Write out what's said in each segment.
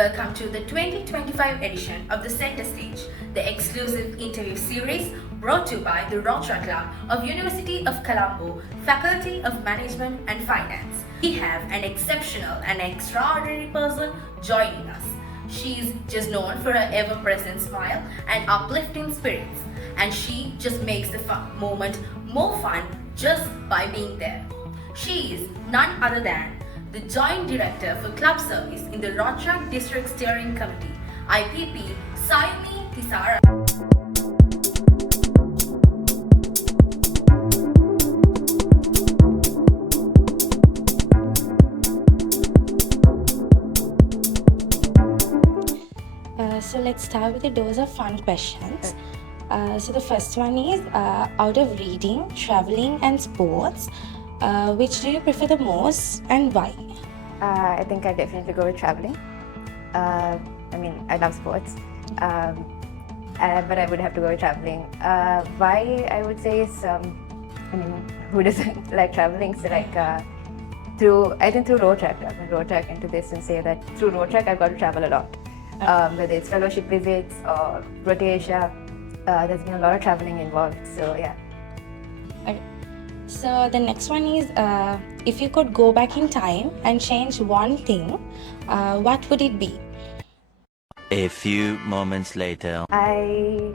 Welcome to the 2025 edition of the Center Stage, the exclusive interview series brought to you by the Rotaract Club of University of Colombo, Faculty of Management and Finance. We have an exceptional and extraordinary person joining us. She is just known for her ever-present smile and uplifting spirits, and she just makes the moment more fun just by being there. She is none other than the Joint Director for Club Service in the Rotaract District Steering Committee, IPP Sayumi Tissaararchy. So let's start with a dose of fun questions. So the first one is, out of reading, traveling and sports, which do you prefer the most and why? I think I definitely go with traveling. I love sports, but I would have to go with traveling. Why I would say is, who doesn't like traveling? So through Rotaract, I will Rotaract into this and say that through Rotaract I've got to travel a lot. Whether it's fellowship visits or Rhotasia, there's been a lot of traveling involved. So yeah. Okay. So the next one is, if you could go back in time and change one thing, what would it be? A few moments later. I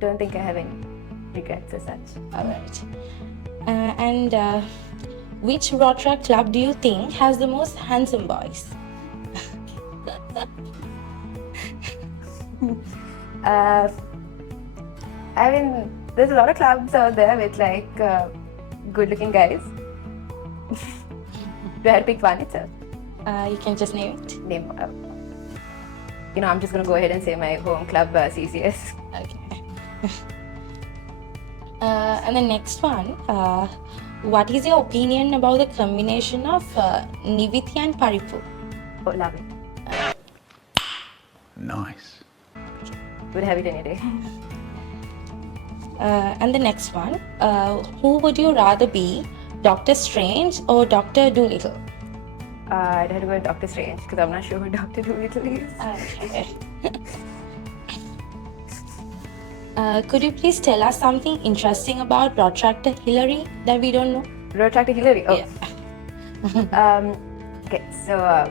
don't think I have any regrets as such. Alright. And which Rotaract club do you think has the most handsome boys? There's a lot of clubs out there with good-looking guys. Do I have to pick one itself? You can just name it. I'm just going to go ahead and say my home club, CCS. Okay. And the next one, what is your opinion about the combination of Niviti and Paripu? Oh, love it. Nice. Would have it any day. And the next one, who would you rather be, Doctor Strange or Dr. Dolittle? I'd have to go with Dr. Strange because I'm not sure who Dr. Dolittle is. Okay. Could you please tell us something interesting about Rotaract Hillary that we don't know? Rotaract Hillary? Oh. Yeah. Okay, so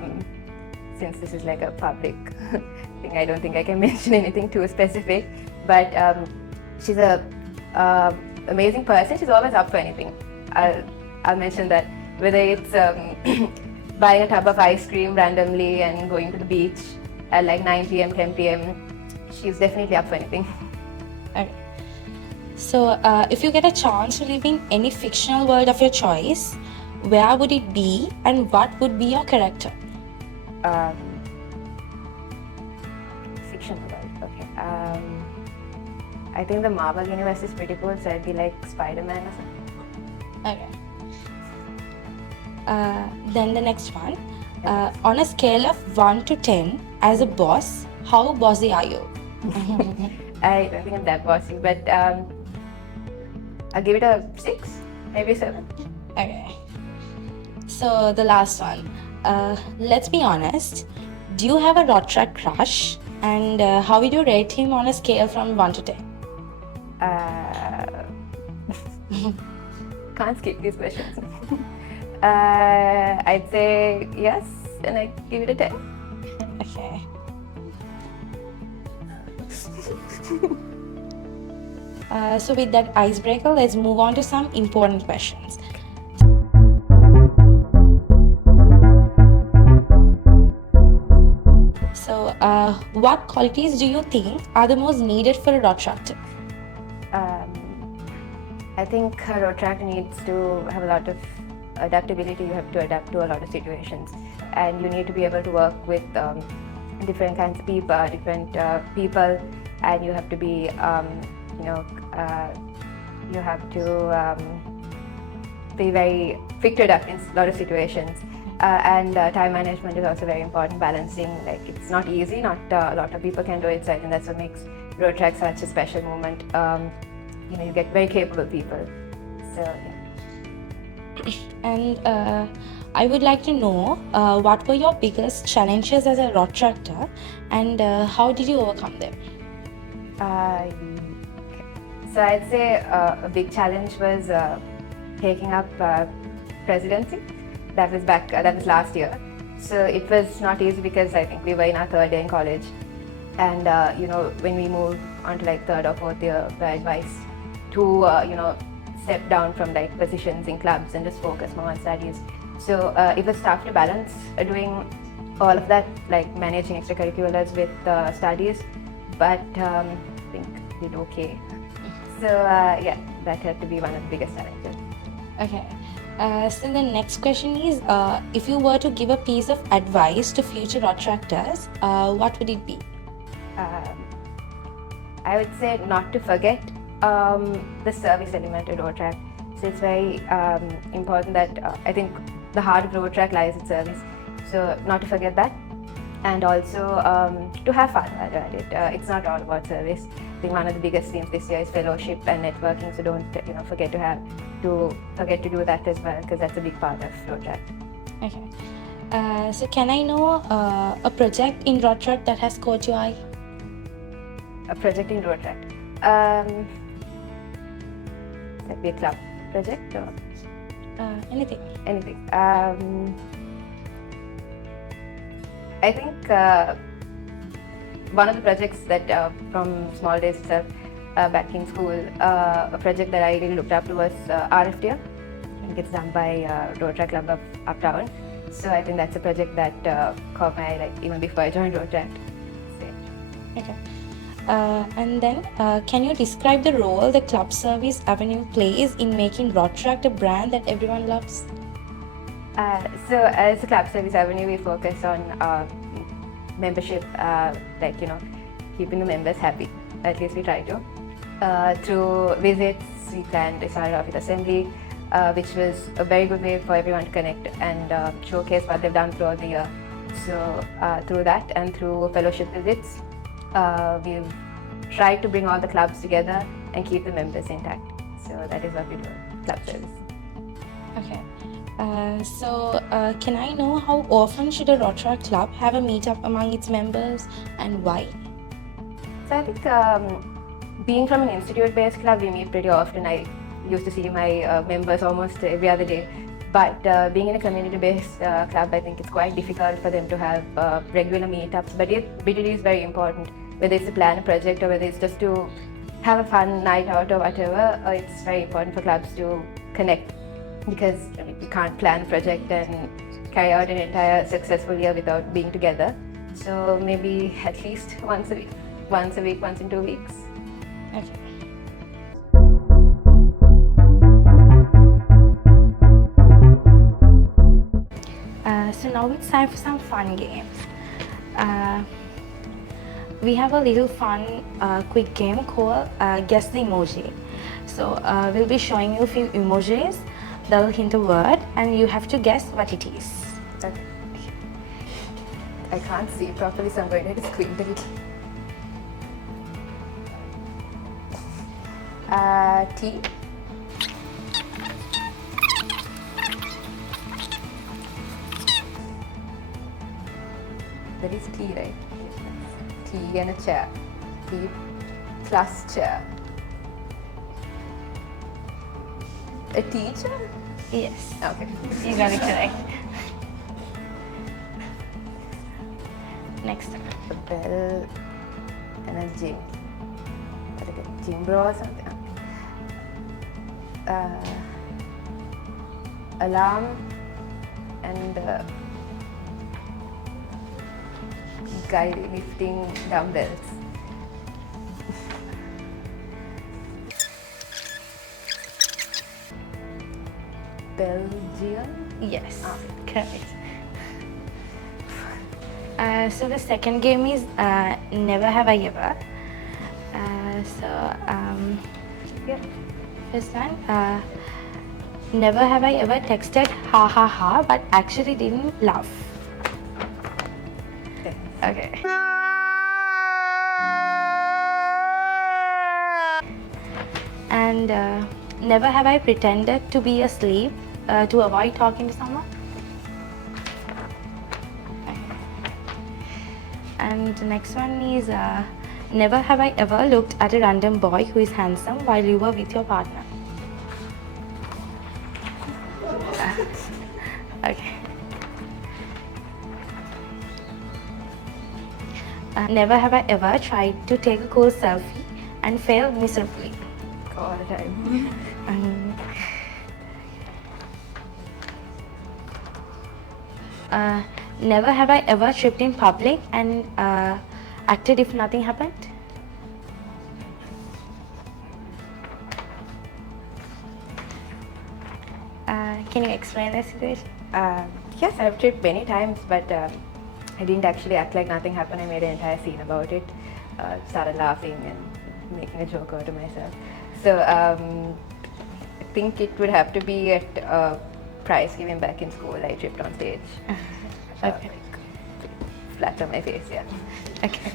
since this is like a public thing, I don't think I can mention anything too specific, but she's a amazing person. She's always up for anything. I'll mention that, whether it's buying a tub of ice cream randomly and going to the beach at like 9 p.m, 10 p.m, she's definitely up for anything. Okay. So, if you get a chance to live in any fictional world of your choice, where would it be and what would be your character? Fictional world, okay. I think the Marvel universe is pretty cool, so I'd be like Spider-Man or something. Okay. Then the next one, on a scale of 1 to 10, as a boss, how bossy are you? I don't think I'm that bossy, but I'll give it a 6, maybe a 7. Okay. So the last one, let's be honest, do you have a Rotaract crush, and how would you rate him on a scale from 1 to 10? Can't skip these questions. I'd say yes, and I give it a 10. Okay. So with that icebreaker, let's move on to some important questions. So, what qualities do you think are the most needed for a Rotaractor? I think a Rotaract needs to have a lot of adaptability. You have to adapt to a lot of situations, and you need to be able to work with different kinds of people, and you have to be, you have to be very quick to adapt in a lot of situations. And time management is also very important. Balancing, it's not easy. Not a lot of people can do it. So I think that's what makes Rotaract such a special moment. You get very capable people. So yeah. And I would like to know what were your biggest challenges as a Rotaractor, and how did you overcome them? Okay. So I'd say a big challenge was taking up presidency. That was that was last year. So it was not easy because I think we were in our third year in college, and when we moved on to like third or fourth year, the advice to step down from like positions in clubs and just focus more on studies. So it was tough to balance doing all of that, like managing extracurriculars with studies, but I think we did okay. So yeah, that had to be one of the biggest challenges. Okay. So the next question is, if you were to give a piece of advice to future Rotaractors, what would it be? I would say not to forget the service element of Rotaract. So it's very important that I think the heart of Rotaract lies in service. So not to forget that, and also to have fun while you're at it. It's not all about service. I think one of the biggest themes this year is fellowship and networking. So don't forget to do that as well, because that's a big part of Rotaract. Okay. So can I know a project in Rotaract that has caught your eye? A project in Rotaract. That be a club project or Anything. anything. I think one of the projects that from small days itself, back in school, a project that I really looked up to was RFTR. I think it's done by Rotaract Club of Uptown. So I think that's a project that caught my eye, like even before I joined Rotaract. So, Okay. And then, can you describe the role the Club Service Avenue plays in making Rotaract a brand that everyone loves? So as a Club Service Avenue, we focus on membership, keeping the members happy. At least we try to. Through visits, we planned a started off with assembly, which was a very good way for everyone to connect and showcase what they've done throughout the year. So through that and through fellowship visits, we've tried to bring all the clubs together and keep the members intact. So that is what we do, Club Service. Okay. So, can I know how often should a Rotaract club have a meetup among its members and why? So I think being from an institute-based club, we meet pretty often. I used to see my members almost every other day. But being in a community-based club, I think it's quite difficult for them to have regular meetups. But it is very important, whether it's to plan a project or whether it's just to have a fun night out or whatever. It's very important for clubs to connect, because you can't plan a project and carry out an entire successful year without being together. So maybe at least once a week, once in 2 weeks. Okay. So now it's time for some fun games. We have a little fun quick game called Guess the Emoji. So we'll be showing you a few emojis that will hint a word and you have to guess what it is. Okay. I can't see properly, so I'm going to squint a little. T. That is T, right? T and a chair. T plus chair. A teacher? Yes, Okay. you got it correct. Next. A bell and a gym. What is it? Gym bro or something? Alarm and guy lifting dumbbells. Belgium? Yes, correct. So the second game is Never Have I Ever. Yeah. First one, never have I ever texted ha ha ha but actually didn't laugh. Okay. Okay. And never have I pretended to be asleep to avoid talking to someone. And the next one is never have I ever looked at a random boy who is handsome while you were with your partner. Okay. Never have I ever tried to take a cool selfie and failed miserably. All the time. Never have I ever tripped in public and acted if nothing happened. Can you explain the situation? Yes, I've tripped many times, but I didn't actually act like nothing happened. I made an entire scene about it. Started laughing and making a joke out of myself. So I think it would have to be at a prize giving back in school. I tripped on stage. Okay. Flat on my face, yeah. Okay.